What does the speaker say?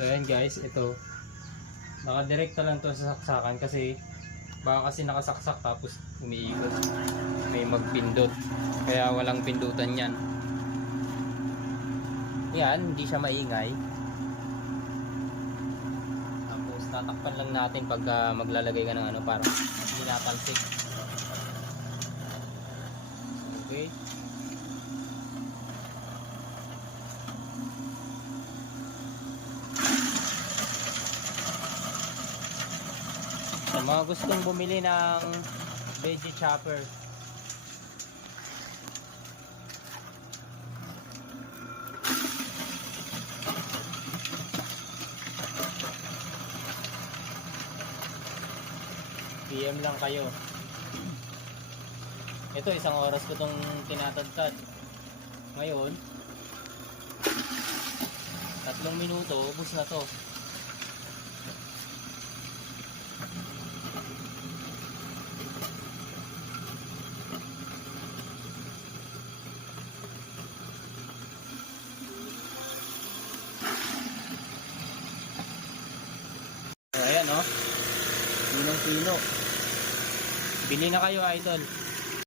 So ayan guys, ito nakadirekta lang to sa saksakan kasi baka kasi nakasaksak tapos umiikot, may magpindot, kaya walang pindutan yan. Yan, hindi siya maingay. Tapos tatakpan lang natin pag maglalagay ka ng ano para hindi natalsik. Okay. Sa mga gustong bumili ng veggie chopper, PM lang kayo. Ito, isang oras ko itong tinatadtad. Ngayon 3 minuto, ubos na to. Ayan, oh. Pinong-pino. Bili na kayo, idol.